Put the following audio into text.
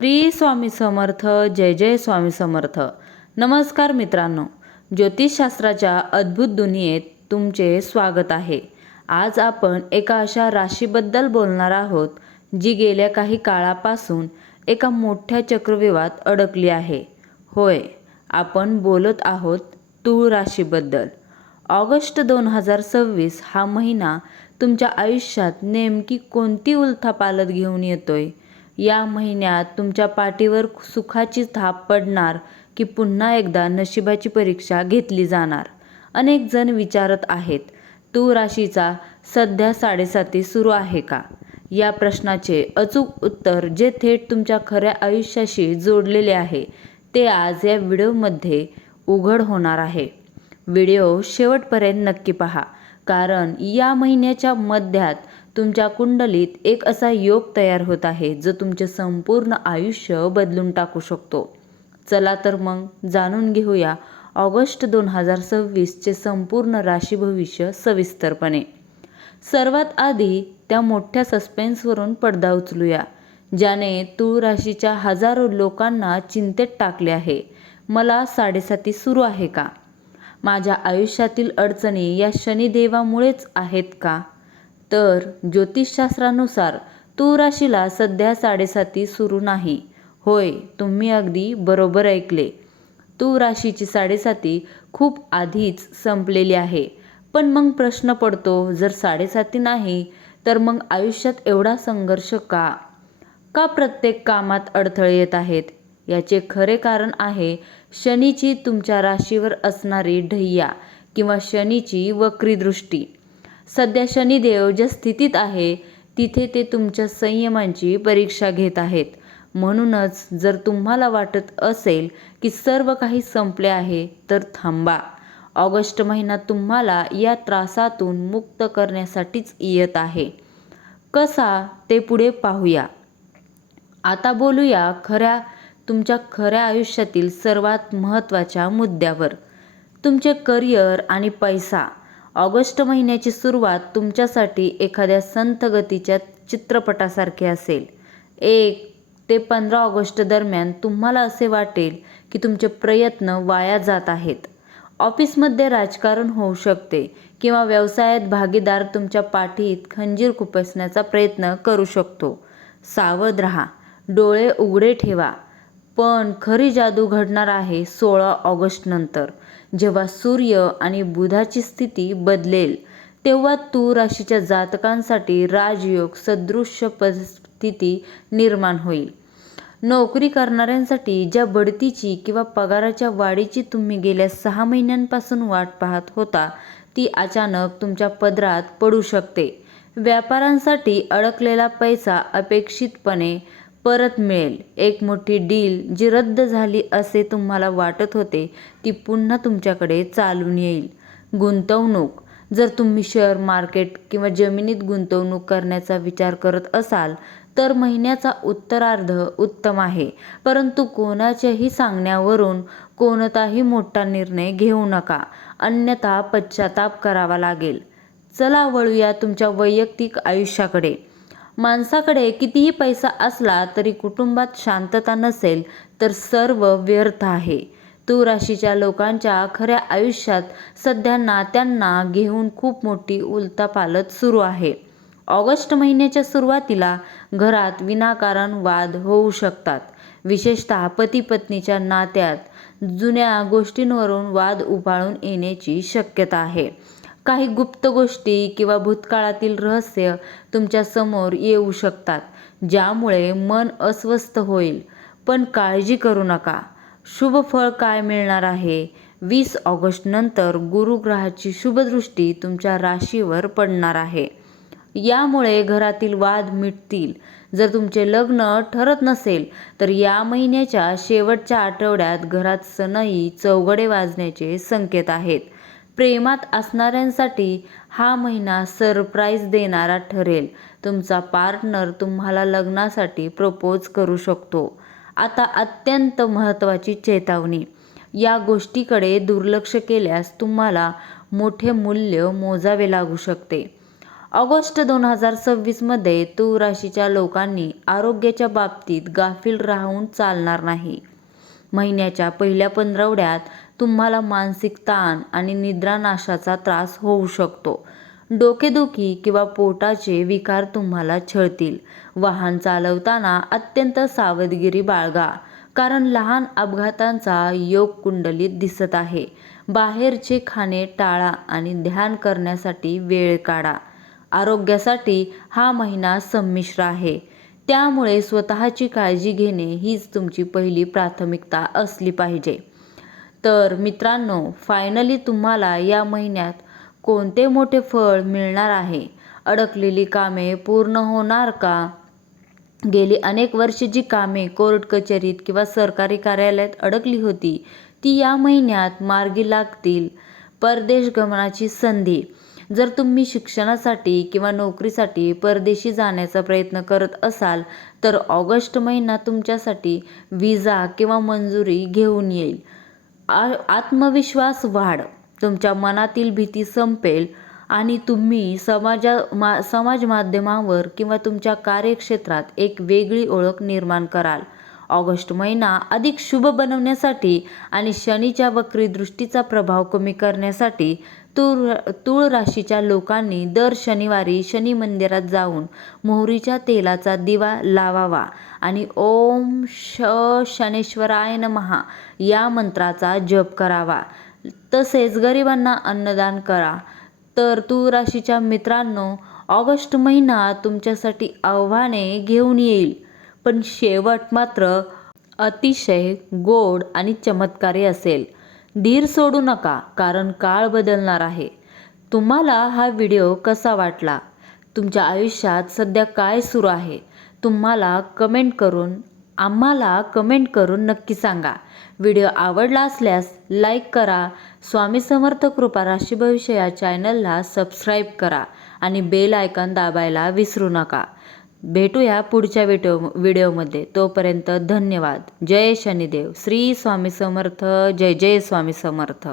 श्री स्वामी समर्थ. जय जय स्वामी समर्थ. नमस्कार मित्रांनो, ज्योतिषशास्त्राच्या अद्भुत दुनियेत तुमचे स्वागत आहे. आज आपण एका अशा राशीबद्दल बोलणार आहोत जी गेल्या काही काळापासून एका मोठ्या चक्रव्यूहात अडकली आहे. होय, आपण बोलत आहोत तूळ राशीबद्दल. ऑगस्ट 2026 हा महिना तुमच्या आयुष्यात नेमकी कोणती उलथापालथ घेऊन येतोय? या महिन्यात तुमच्या पाठीवर सुखाची थाप पडणार की पुन्हा एकदा नशिबाची परीक्षा घेतली जाणार? अनेक जण विचारत आहेत, तूळ राशीचा सध्या साडेसाती सुरू आहे का? या प्रश्नाचे अचूक उत्तर जे थेट तुमच्या खऱ्या आयुष्याशी जोडलेले आहे ते आज या व्हिडिओमध्ये उघड होणार आहे. व्हिडिओ शेवटपर्यंत नक्की पहा, कारण या महिन्याच्या मध्यात तुमच्या कुंडलीत एक असा योग तयार होत आहे जो तुमचे संपूर्ण आयुष्य बदलून टाकू शकतो. चला तर मग जाणून घेऊया ऑगस्ट 2026 चे संपूर्ण राशी भविष्य सविस्तरपणे. सर्वात आधी त्या मोठ्या सस्पेन्सवरून पडदा उचलूया ज्याने तूळ राशीच्या हजारो लोकांना चिंतेत टाकले आहे. मला साडेसाती सुरू आहे का? माझ्या आयुष्यातील अडचणी या शनिदेवामुळेच आहेत का? तर ज्योतिषशास्त्रानुसार तूळ राशीला सध्या साडेसाती सुरू नाही. होय, तुम्ही अगदी बरोबर ऐकले. तूळ राशीची साडेसाती खूप आधीच संपलेली आहे. पण मग प्रश्न पडतो, जर साडेसाती नाही तर मग आयुष्यात एवढा संघर्ष का? का प्रत्येक कामात अडथळे येत आहेत? याचे खरे कारण आहे शनीची तुमच्या राशीवर असणारी ढैया किंवा शनीची वक्री दृष्टी. सध्या शनिदेव ज्या स्थितीत आहे तिथे ते तुमच्या संयमांची परीक्षा घेत आहेत. म्हणूनच जर तुम्हाला वाटत असेल की सर्व काही संपले आहे तर थांबा. ऑगस्ट महिना तुम्हाला या त्रासातून मुक्त करण्यासाठीच येत आहे. कसा ते पुढे पाहूया. आता बोलूया तुमच्या खऱ्या आयुष्यातील सर्वात महत्त्वाच्या मुद्द्यावर, तुमचे करिअर आणि पैसा. ऑगस्ट महिन्याची सुरुवात तुमच्यासाठी एखाद्या संथ गतीच्या चित्रपटासारखे असेल. 1 ते 15 ऑगस्ट दरम्यान तुम्हाला असे वाटेल की तुमचे प्रयत्न वाया जात आहेत. ऑफिसमध्ये राजकारण होऊ शकते किंवा व्यवसायात भागीदार तुमच्या पाठीत खंजीर खुपसण्याचा प्रयत्न करू शकतो. सावध राहा, डोळे उघडे ठेवा. पण खरी जादू घडणार आहे 16 ऑगस्ट नंतर, जेव्हा सूर्य आणि बुधाची स्थिती बदलेल. तेव्हा तूळ राशीच्या जातकांसाठी राजयोग सदृश्य परिस्थिती निर्माण होईल. नोकरी करणाऱ्यांसाठी ज्या बढतीची किंवा पगाराच्या वाढीची तुम्ही गेल्या 6 महिन्यांपासून वाट पाहत होता ती अचानक तुमच्या पदरात पडू शकते. व्यापाऱ्यांसाठी अडकलेला पैसा अपेक्षितपणे परत मिळेल. एक मोठी डील जी रद्द झाली असे तुम्हाला वाटत होते ती पुन्हा तुमच्याकडे चालून येईल. गुंतवणूक. जर तुम्ही शेअर मार्केट किंवा जमिनीत गुंतवणूक करण्याचा विचार करत असाल तर महिन्याचा उत्तरार्ध उत्तम आहे. परंतु कोणाच्याही सांगण्यावरून कोणताही मोठा निर्णय घेऊ नका, अन्यथा पश्चाताप करावा लागेल. चला वळूया तुमच्या वैयक्तिक आयुष्याकडे. माणसाकडे कितीही पैसा असला तरी कुटुंबात शांतता नसेल तर सर्व व्यर्थ आहे. तूळ राशीच्या लोकांच्या खऱ्या आयुष्यात सध्या नात्यांना घेऊन खूप मोठी उलथापालथ सुरू आहे. ऑगस्ट महिन्याच्या सुरुवातीला घरात विनाकारण वाद होऊ शकतात. विशेषतः पती पत्नीच्या नात्यात जुन्या गोष्टींवरून वाद उफाळून येण्याची शक्यता आहे. काही गुप्त गोष्टी किंवा भूतकाळातील रहस्य तुमच्या समोर येऊ शकतात ज्यामुळे मन अस्वस्थ होईल. पण काळजी करू नका. शुभ फळ काय मिळणार आहे? 20 ऑगस्ट नंतर गुरु ग्रहाची शुभदृष्टी तुमच्या राशीवर पडणार आहे. यामुळे घरातील वाद मिटतील. जर तुमचे लग्न ठरत नसेल तर या महिन्याच्या शेवटच्या आठवड्यात घरात सनई चौघडे वाजण्याचे संकेत आहेत. प्रेमात असणाऱ्यांसाठी हा महिना सरप्राईज देणारा ठरेल. तुमचा पार्टनर तुम्हाला लग्नासाठी प्रपोज करू शकतो. आता अत्यंत महत्त्वाची चेतावणी. या गोष्टीकडे दुर्लक्ष केल्यास तुम्हाला मोठे मूल्य मोजावे लागू शकते. ऑगस्ट 2026मध्ये तूळ राशीच्या लोकांनी आरोग्याच्या बाबतीत गाफील राहून चालणार नाही. महिन्याच्या पहिल्या पंधरवड्यात तुम्हाला मानसिक ताण आणि निद्रानाशाचा त्रास होऊ शकतो. डोकेदुखी किंवा पोटाचे विकार तुम्हाला छळतील. वाहन चालवताना अत्यंत सावधगिरी बाळगा, कारण लहान अपघातांचा योग कुंडलीत दिसत आहे. बाहेरचे खाणे टाळा आणि ध्यान करण्यासाठी वेळ काढा. आरोग्यासाठी हा महिना संमिश्र आहे, त्यामुळे स्वतःची काळजी घेणे हीच तुमची पहिली प्राथमिकता असली पाहिजे. तर मित्रांनो, फायनली तुम्हाला या महिन्यात कोणते मोठे फळ मिळणार आहे? अडकलेली कामे पूर्ण होणार का? गेली अनेक वर्षे जी कामे कोर्ट कचेरीत किंवा सरकारी कार्यालयात अडकली होती, ती या महिन्यात मार्गी लागतील. परदेश गमनाची संधी. जर तुम्ही शिक्षणासाठी किंवा नोकरीसाठी परदेशी जाण्याचा प्रयत्न करत असाल, तर ऑगस्ट महिना तुमच्यासाठी व्हिसा किंवा मंजुरी घेऊन येईल. आत्मविश्वास वाढ. तुमच्या मनातील भीती संपेल आणि तुम्ही समाज माध्यमांवर किंवा तुमच्या कार्यक्षेत्रात एक वेगळी ओळख निर्माण कराल. ऑगस्ट महिना अधिक शुभ बनवण्यासाठी आणि शनीच्या वक्री दृष्टीचा प्रभाव कमी करण्यासाठी तूळ राशीच्या लोकांनी दर शनिवारी शनी मंदिरात जाऊन मोहरीच्या तेलाचा दिवा लावावा आणि ओम शनेश्वराय नमः या मंत्राचा जप करावा. तसेच गरिबांना अन्नदान करा. तर तूळ राशीच्या मित्रांनो, ऑगस्ट महिना तुमच्यासाठी आव्हाने घेऊन येईल, पण शेवट मात्र अतिशय गोड आणि चमत्कारी असेल. धीर सोडू नका, कारण काळ बदलणार आहे. तुम्हाला हा व्हिडिओ कसा वाटला? तुमच्या आयुष्यात सध्या काय सुरू आहे? आम्हाला कमेंट करून नक्की सांगा. व्हिडिओ आवडला असल्यास लाईक करा. स्वामी समर्थ कृपा राशी भविष्य या चॅनलला सबस्क्राईब करा आणि बेल आयकॉन दाबायला विसरू नका. भेटूया पुढच्या व्हिडिओमध्ये. तोपर्यंत धन्यवाद. जय शनिदेव. श्री स्वामी समर्थ. जय जय स्वामी समर्थ.